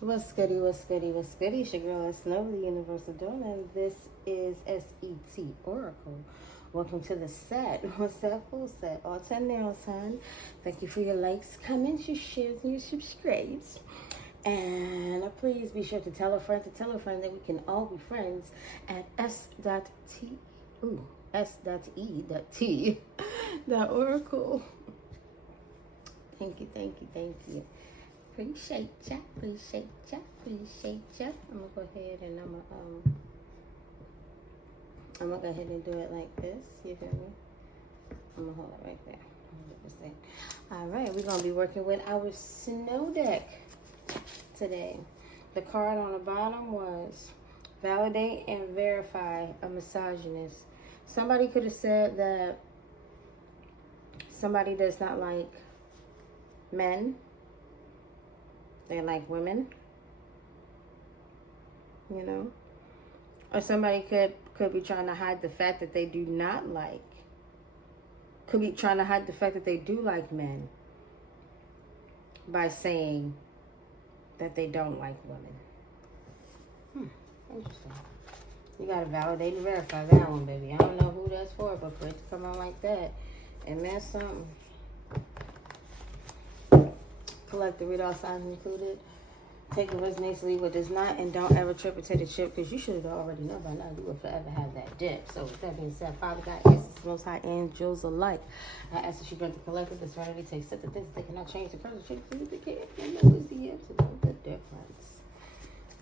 What's goody, what's goody, what's goody? It's your girl S.E.T.ORACLE, the Universal Donor, and this is S.E.T.ORACLE. Welcome to the set. What's that full set? All 10 nails, hon. Thank you for your likes, comments, your shares, and your subscribes. And please be sure to tell a friend that we can all be friends at S.E.T. Oracle. Thank you, thank you, thank you. Appreciate ya. I'm gonna go ahead and I'm gonna go ahead and do it like this. You feel me? I'm gonna hold it right there. 100%. All right, we're gonna be working with our snow deck today. The card on the bottom was validate and verify a misogynist. Somebody could have said that somebody does not like men. They like women, you know, or somebody could be trying to hide the fact that they do not like. Could be trying to hide the fact that they do like men by saying that they don't like women. Interesting. You gotta validate and verify that one, baby. I don't know who that's for, but for it to come out like that, it meant something. Collect the read all signs included. Take the resonates, leave what does not, and don't ever trip or take the chip, because you should have already known by now you would forever have that dip. So with that being said, Father God, essence, most high angels alike. I ask that you grant the collective the serenity, take set the things that they cannot change, the present truth, the can't, and know is the answer to the difference.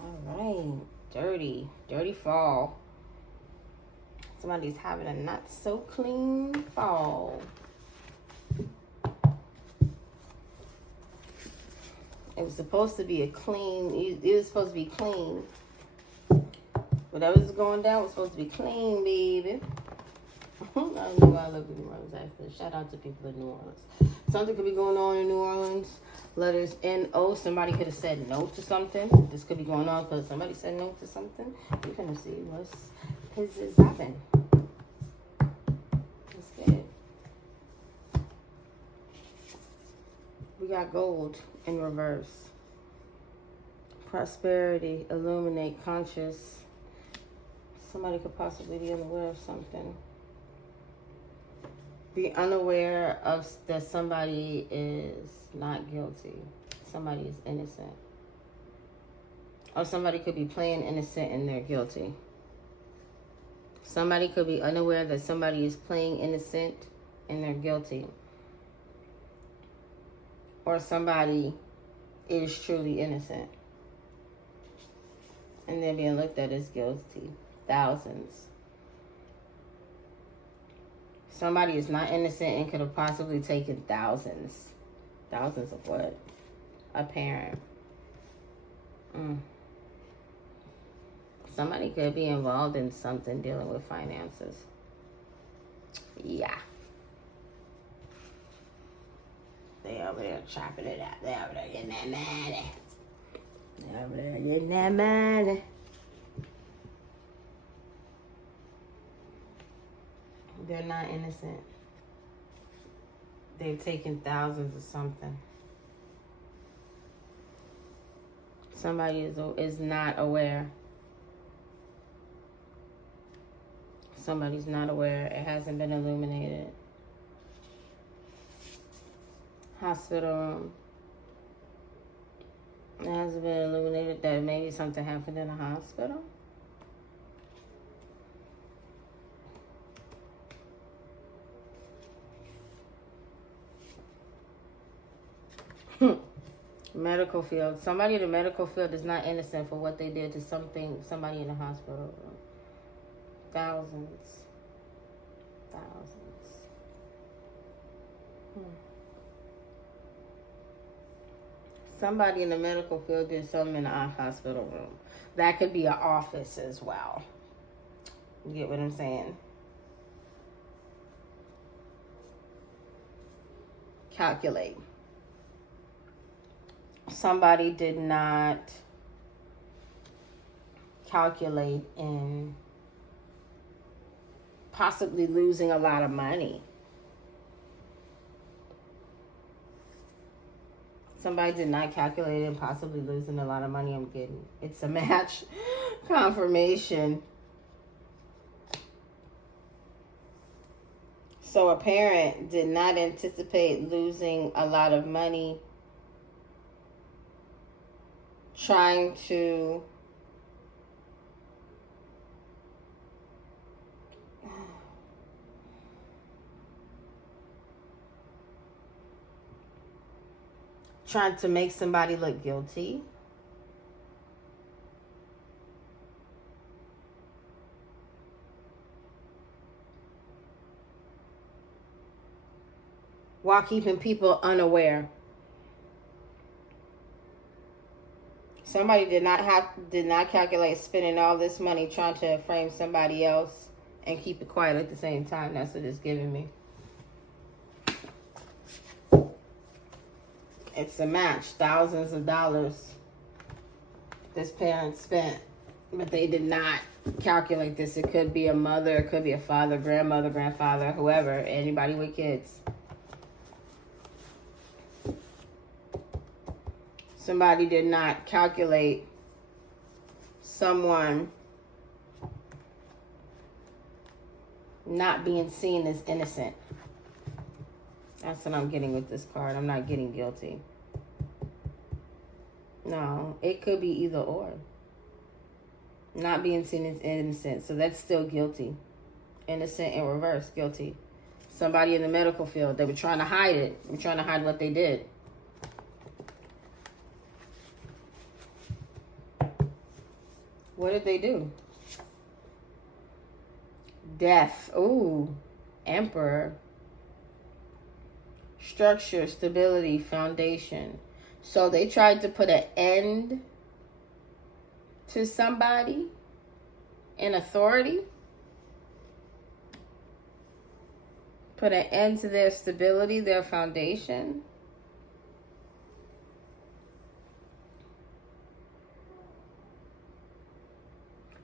All right, dirty fall. Somebody's having a not so clean fall. It was supposed to be it was supposed to be clean. Whatever's going down was supposed to be clean, baby. I don't know why I love New Orleans accent. Shout out to people in New Orleans. Something could be going on in New Orleans. Letters N-O. Somebody could have said no to something. This could be going on because somebody said no to something. We're going to see what's happening. Let's get it. We got gold in reverse. Prosperity, illuminate, conscious. Somebody could possibly be unaware of something. Be unaware of that somebody is not guilty. Somebody is innocent. Or somebody could be playing innocent and they're guilty. Somebody could be unaware that somebody is playing innocent and they're guilty. Or somebody is truly innocent and they're being looked at as guilty. Thousands. Somebody is not innocent and could have possibly taken thousands. Thousands of what? A parent. Somebody could be involved in something dealing with finances. Yeah. They over there chopping it up. They over there getting that money. They over there getting that money. They're not innocent. They've taken thousands of something. Somebody is not aware. Somebody's not aware. It hasn't been illuminated. Hospital room. It hasn't been illuminated that maybe something happened in a hospital. Medical field. Somebody in the medical field is not innocent for what they did to somebody in the hospital room. Thousands. Somebody in the medical field did something in a hospital room. That could be an office as well. You get what I'm saying? Calculate. Somebody did not calculate in possibly losing a lot of money. Somebody did not calculate it and possibly losing a lot of money. I'm getting it's a match confirmation. So a parent did not anticipate losing a lot of money trying to make somebody look guilty. While keeping people unaware. Somebody did not calculate spending all this money trying to frame somebody else and keep it quiet at the same time. That's what it's giving me. It's a match. Thousands of dollars this parent spent, but they did not calculate this. It could be a mother, it could be a father, grandmother, grandfather, whoever, anybody with kids. Somebody did not calculate someone not being seen as innocent. That's what I'm getting with this card. I'm not getting guilty. No, it could be either or. Not being seen as innocent. So that's still guilty. Innocent in reverse, guilty. Somebody in the medical field, they were trying to hide it. They were trying to hide what they did. What did they do? Death. Ooh. Emperor. Structure, stability, foundation. So they tried to put an end to somebody in authority. Put an end to their stability, their foundation.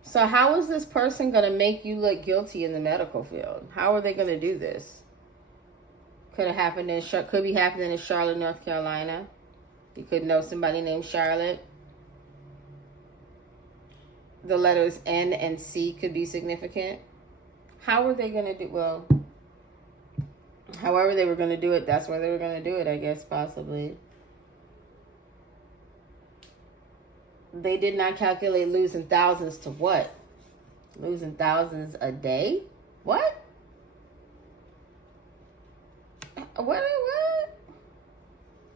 So how is this person going to make you look guilty in the medical field? How are they going to do this? Could have happened could be happening in Charlotte, North Carolina. You could know somebody named Charlotte. The letters N and C could be significant. How are they going to do? Well, however they were going to do it, that's where they were going to do it, I guess, possibly. They did not calculate losing thousands to what? Losing thousands a day? What? What?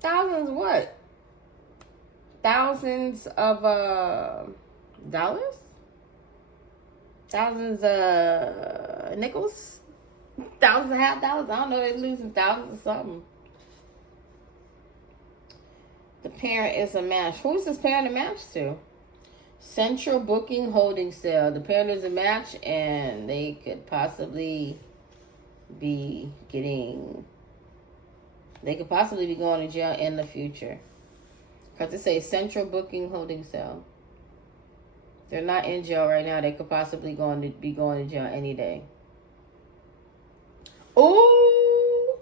Thousands what? Thousands of dollars? Thousands of nickels? Thousands of half dollars? I don't know, they're losing thousands of something. The parent is a match. Who's this parent a match to? Central Booking Holding Cell. The parent is a match, and they could possibly be getting... They could possibly be going to jail in the future. Because it says Central Booking Holding Cell. They're not in jail right now. They could possibly be going to jail any day. Ooh!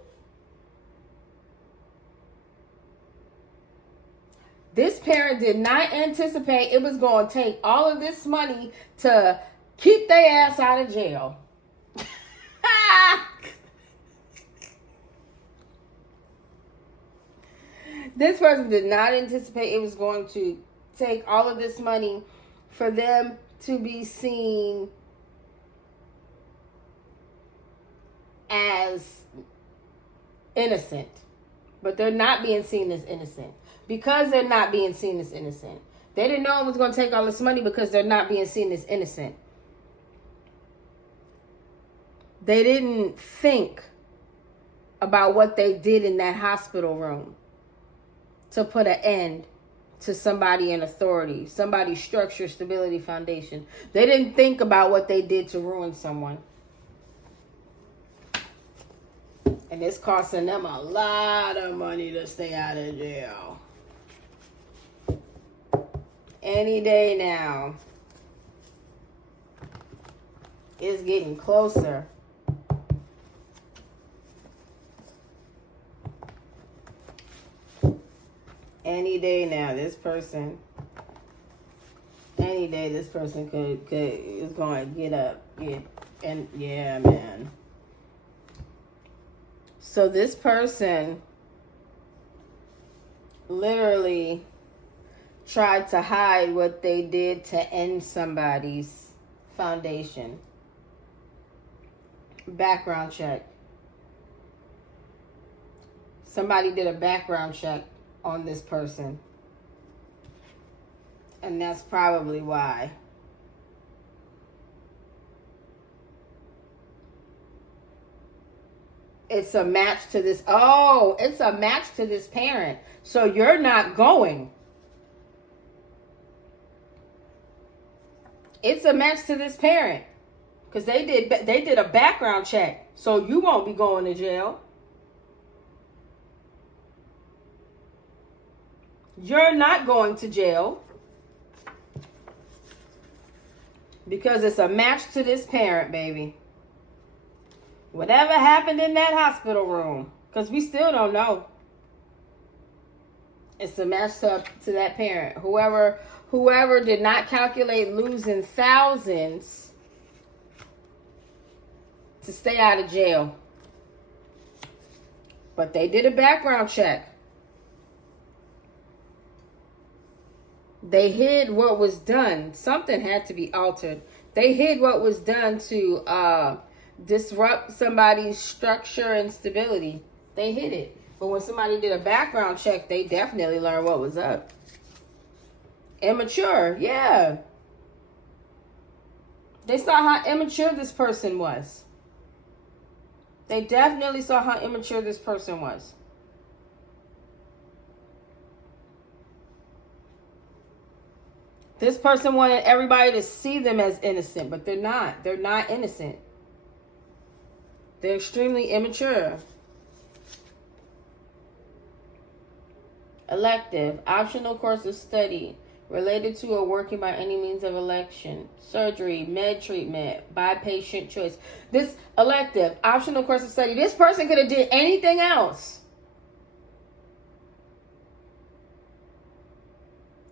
This parent did not anticipate it was going to take all of this money to keep their ass out of jail. This person did not anticipate it was going to take all of this money for them to be seen as innocent. But they're not being seen as innocent. Because they're not being seen as innocent. They didn't know it was going to take all this money because they're not being seen as innocent. They didn't think about what they did in that hospital room to put an end to somebody in authority, somebody's structure, stability, foundation. They didn't think about what they did to ruin someone. And it's costing them a lot of money to stay out of jail. Any day now. It's getting closer. Any day now, this person, any day this person is going to get up. And yeah, man. So this person literally tried to hide what they did to end somebody's foundation. Background check. Somebody did a background check on this person. And that's probably why. It's a match to this. Oh, it's a match to this parent. So you're not going. It's a match to this parent. Because they did a background check. So you won't be going to jail. You're not going to jail. Because it's a match to this parent, baby. Whatever happened in that hospital room. Because we still don't know. It's a match to that parent. Whoever did not calculate losing thousands to stay out of jail. But they did a background check. They hid what was done. Something had to be altered. They hid what was done to disrupt somebody's structure and stability. They hid it. But when somebody did a background check, they definitely learned what was up. Immature, yeah. They saw how immature this person was. They definitely saw how immature this person was. This person wanted everybody to see them as innocent, but they're not. They're not innocent. They're extremely immature. Elective, optional course of study related to or working by any means of election, surgery, med treatment, by patient choice. This elective, optional course of study, this person could have did anything else.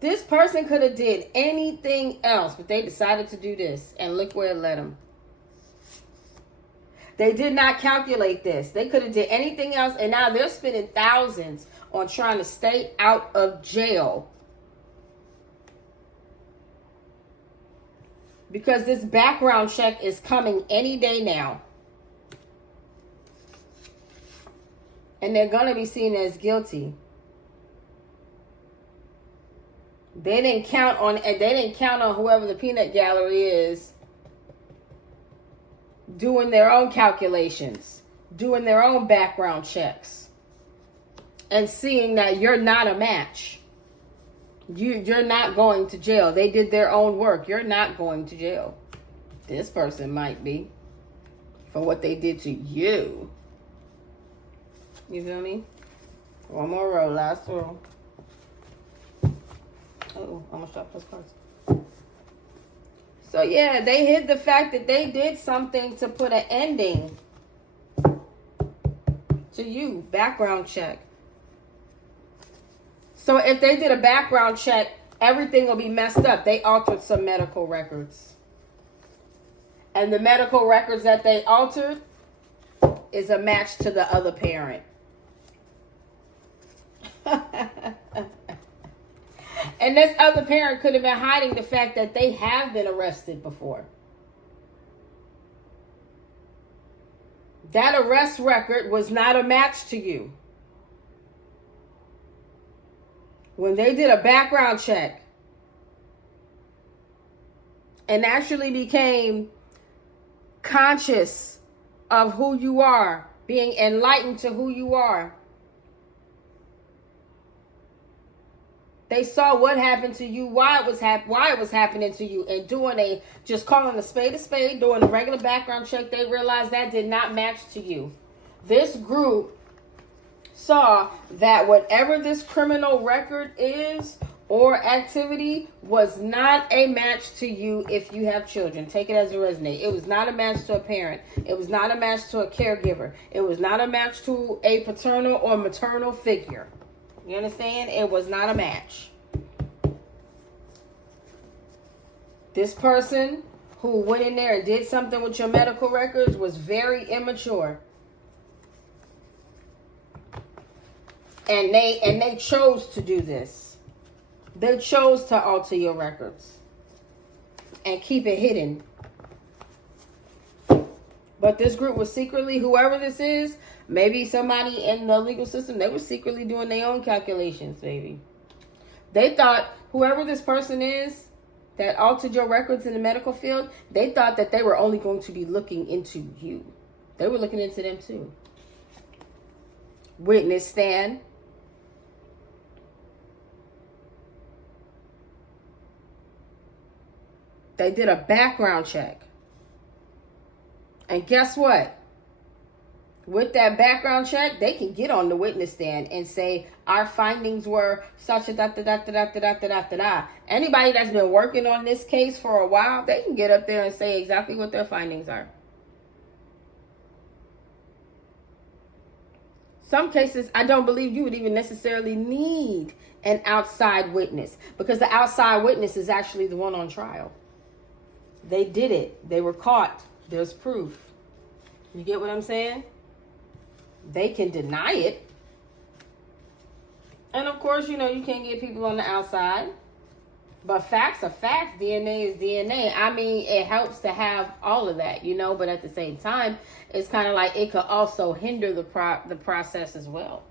This person could have did anything else, but they decided to do this, and look where it led them. They did not calculate this. They could have did anything else, and now they're spending thousands on trying to stay out of jail. Because this background check is coming any day now. And they're going to be seen as guilty. They didn't count on whoever the peanut gallery is doing their own calculations, doing their own background checks, and seeing that you're not a match. You're not going to jail. They did their own work. You're not going to jail. This person might be for what they did to you. You feel me? One more row, last row. Oh, almost dropped those cards. So yeah, they hid the fact that they did something to put an ending to you. Background check. So if they did a background check, everything will be messed up. They altered some medical records. And the medical records that they altered is a match to the other parent. And this other parent could have been hiding the fact that they have been arrested before. That arrest record was not a match to you. When they did a background check and actually became conscious of who you are, being enlightened to who you are, they saw what happened to you, why it was happening to you, and just calling a spade, doing a regular background check, they realized that did not match to you. This group saw that whatever this criminal record is or activity was not a match to you if you have children. Take it as it resonates. It was not a match to a parent. It was not a match to a caregiver. It was not a match to a paternal or maternal figure. You understand? It was not a match. This person who went in there and did something with your medical records was very immature. And they chose to do this. They chose to alter your records and keep it hidden. But this group was secretly, whoever this is, maybe somebody in the legal system, they were secretly doing their own calculations, baby. They thought whoever this person is that altered your records in the medical field, they thought that they were only going to be looking into you. They were looking into them too. Witness stand. They did a background check. And guess what? With that background check, they can get on the witness stand and say, our findings were such a da-da-da-da-da-da-da-da-da. Anybody that's been working on this case for a while, they can get up there and say exactly what their findings are. Some cases, I don't believe you would even necessarily need an outside witness, because the outside witness is actually the one on trial. They did it. They were caught. There's proof. You get what I'm saying? They can deny it. And of course, you can't get people on the outside. But facts are facts. DNA is DNA. I mean, it helps to have all of that, but at the same time, it's kind of like it could also hinder the process as well.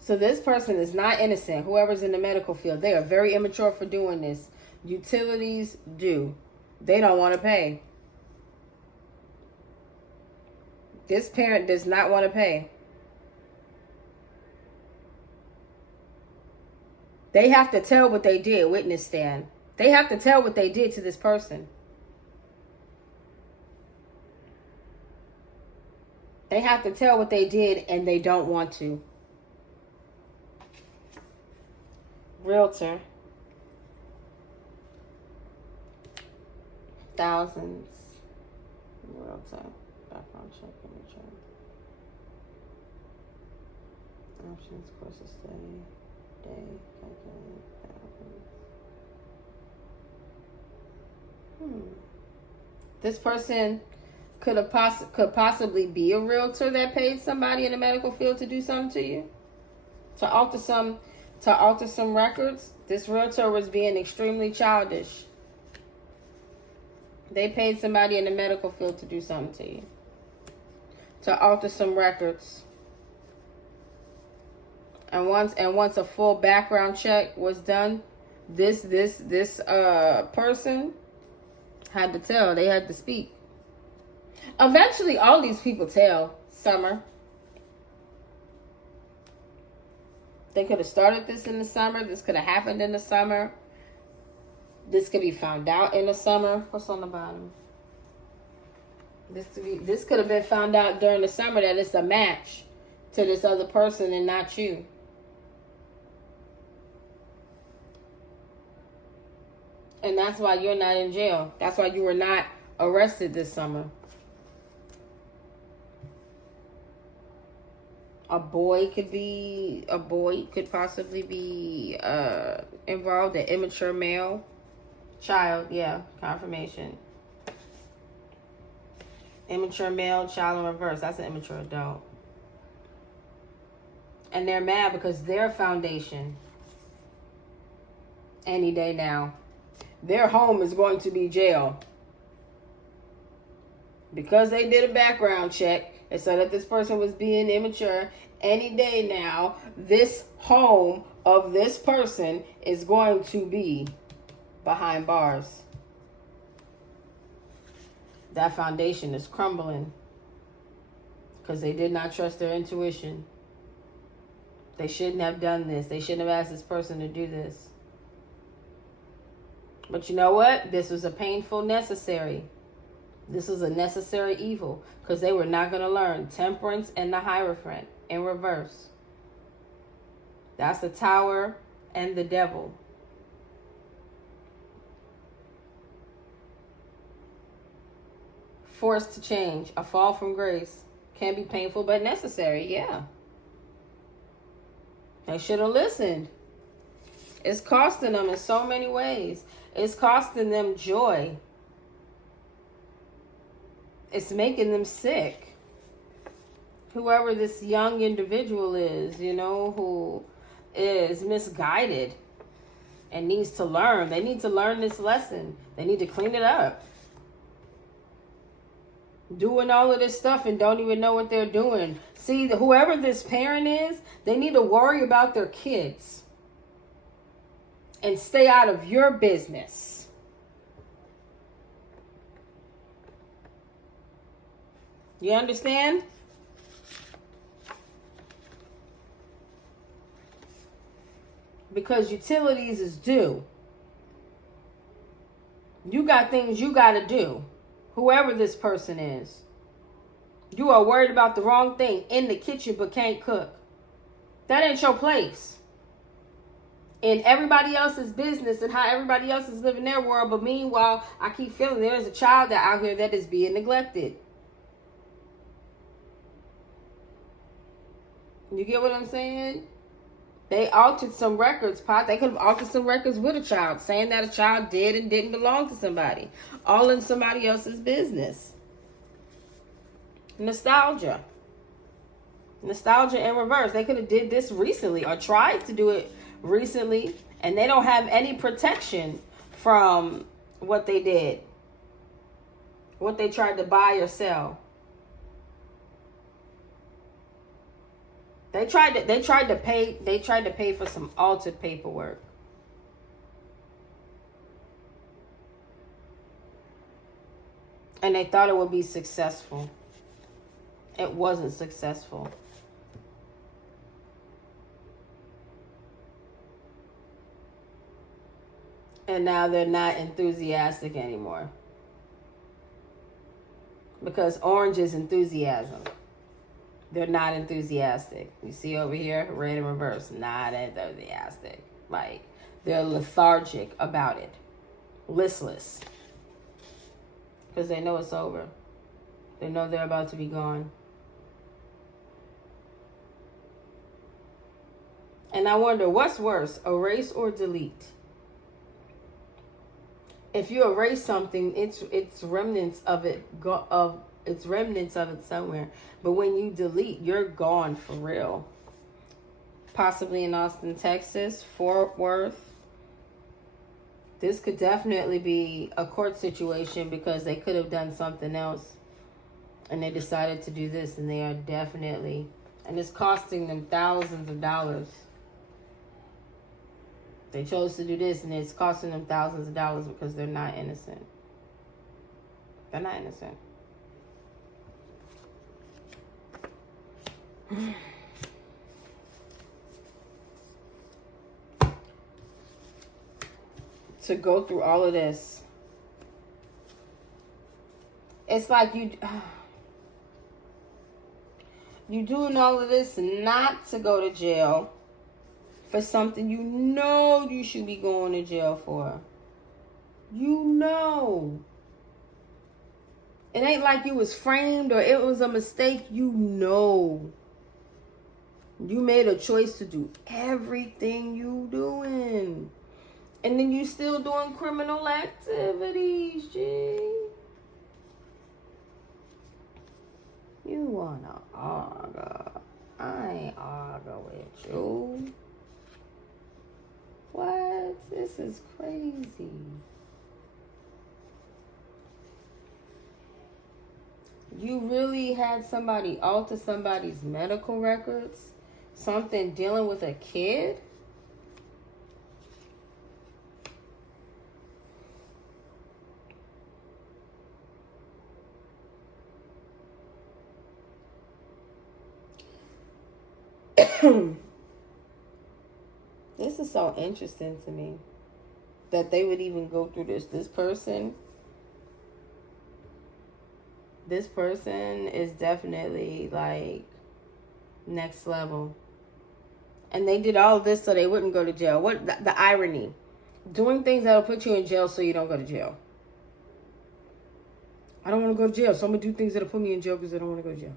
So this person is not innocent. Whoever's in the medical field, they are very immature for doing this. Utilities do. They don't want to pay. This parent does not want to pay. They have to tell what they did, witness stand. They have to tell what they did to this person. They have to tell what they did, and they don't want to. Realtor. Thousands. Realtor. Background check. Options, course of study, day, calculate, thousands. This person could possibly be a realtor that paid somebody in the medical field to do something to you, to alter some records. This realtor was being extremely childish. They paid somebody in the medical field to do something to you, to alter some records. And once a full background check was done, this person had to tell. They had to speak. Eventually, all these people tell. Summer. They could have started this in the summer. This could have happened in the summer. This could be found out in the summer. What's on the bottom? This could have been found out during the summer that it's a match to this other person and not you. And that's why you're not in jail. That's why you were not arrested this summer. A boy could possibly be involved, an immature male child. Yeah, confirmation. Immature male, child in reverse. That's an immature adult. And they're mad because their foundation, any day now, their home is going to be jail. Because they did a background check and said that this person was being immature, any day now, this home of this person is going to be behind bars. That foundation is crumbling because they did not trust their intuition. They shouldn't have done this. They shouldn't have asked this person to do this. But you know what? This was a painful necessary. This was a necessary evil because they were not going to learn temperance and the Hierophant in reverse. That's the Tower and the Devil. Forced to change. A fall from grace. Can be painful but necessary. Yeah. They should have listened. It's costing them in so many ways. It's costing them joy. It's making them sick. Whoever this young individual is, who is misguided and needs to learn. They need to learn this lesson. They need to clean it up. Doing all of this stuff and don't even know what they're doing. See, whoever this parent is, they need to worry about their kids and stay out of your business. You understand? Because utilities is due. You got things you got to do. Whoever this person is. You are worried about the wrong thing in the kitchen but can't cook. That ain't your place. In everybody else's business and how everybody else is living their world. But meanwhile, I keep feeling there's a child out here that is being neglected. You get what I'm saying? They altered some records, Pot. They could have altered some records with a child, saying that a child did and didn't belong to somebody. All in somebody else's business. Nostalgia. Nostalgia in reverse. They could have did this recently or tried to do it recently, and they don't have any protection from what they did. What they tried to buy or sell. They tried to pay for some altered paperwork. And they thought it would be successful. It wasn't successful. And now they're not enthusiastic anymore. Because orange is enthusiasm. They're not enthusiastic. You see over here, red in reverse, not enthusiastic. Like, they're lethargic about it. Listless. Because they know it's over. They know they're about to be gone. And I wonder, what's worse, erase or delete? If you erase something, it's remnants of it it's remnants of it somewhere. But when you delete, you're gone for real. Possibly in Austin, Texas, Fort Worth. This could definitely be a court situation because they could have done something else. And they decided to do this, and they are definitely, and it's costing them thousands of dollars. They chose to do this, and it's costing them thousands of dollars because they're not innocent. They're not innocent. To go through all of this, it's like you doing all of this not to go to jail for something you know you should be going to jail for. You know. It ain't like you was framed or it was a mistake. You know. You made a choice to do everything you doing. And then you still doing criminal activities, G. You wanna argue. I ain't argue with you. What? This is crazy. You really had somebody alter somebody's medical records? Something dealing with a kid? This is so interesting to me that they would even go through this. This person is definitely like next level. And they did all of this so they wouldn't go to jail. What the irony? Doing things that'll put you in jail so you don't go to jail. I don't want to go to jail, so I'm going to do things that'll put me in jail because I don't want to go to jail.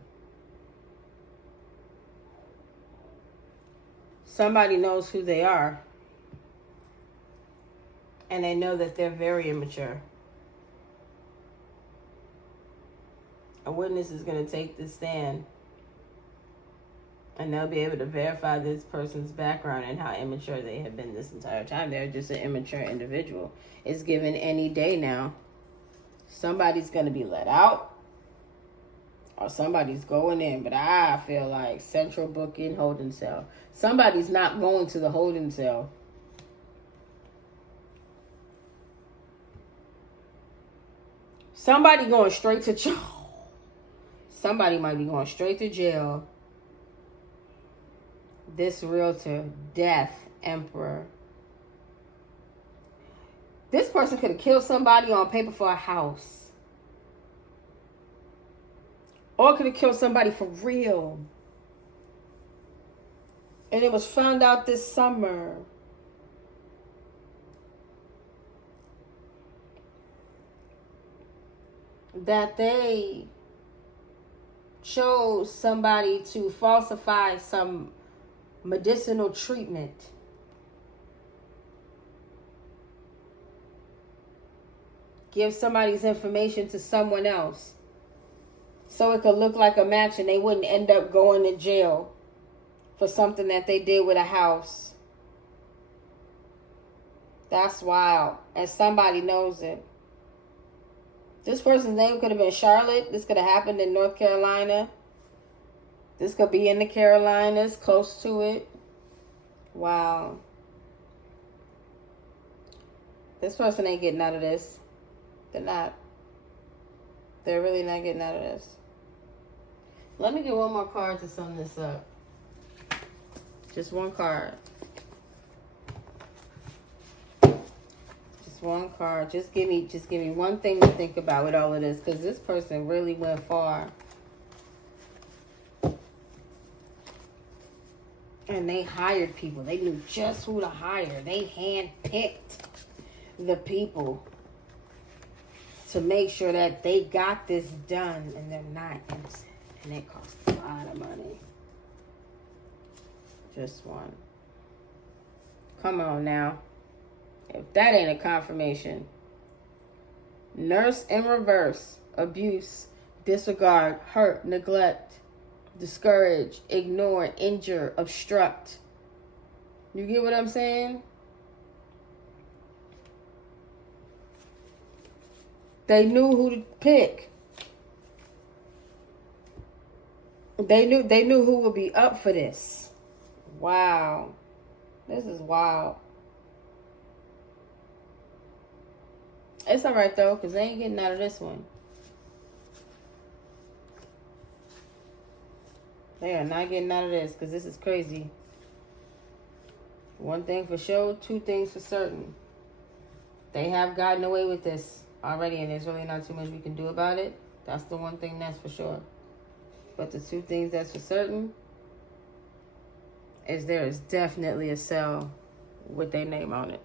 Somebody knows who they are. And they know that they're very immature. A witness is going to take the stand. And they'll be able to verify this person's background and how immature they have been this entire time. They're just an immature individual. It's given any day now. Somebody's going to be let out. Or somebody's going in. But I feel like central booking, holding cell. Somebody's not going to the holding cell. Somebody going straight to jail. Somebody might be going straight to jail. This realtor, Death Emperor. This person could have killed somebody on paper for a house. Or could have killed somebody for real. And it was found out this summer. That they chose somebody to falsify some medicinal treatment. Give somebody's information to someone else. So it could look like a match and they wouldn't end up going to jail for something that they did with a house. That's wild. And somebody knows it. This person's name could have been Charlotte. This could have happened in North Carolina. This could be in the Carolinas, close to it. Wow. This person ain't getting out of this. They're not. They're really not getting out of this. Let me get one more card to sum this up. Just one card. Just one card. Just give me one thing to think about with all of this, because this person really went far. And they hired people. They knew just who to hire. They handpicked the people to make sure that they got this done, and they're not innocent. And it costs a lot of money. Just one. Come on now. If that ain't a confirmation. Nurse in reverse. Abuse, disregard, hurt, neglect, discourage, ignore, injure, obstruct. You get what I'm saying? They knew who to pick. They knew who would be up for this. Wow. This is wild. It's all right, though, because they ain't getting out of this one. They are not getting out of this, because this is crazy. One thing for sure, two things for certain. They have gotten away with this already, and there's really not too much we can do about it. That's the one thing that's for sure. But the two things that's for certain is there is definitely a cell with their name on it.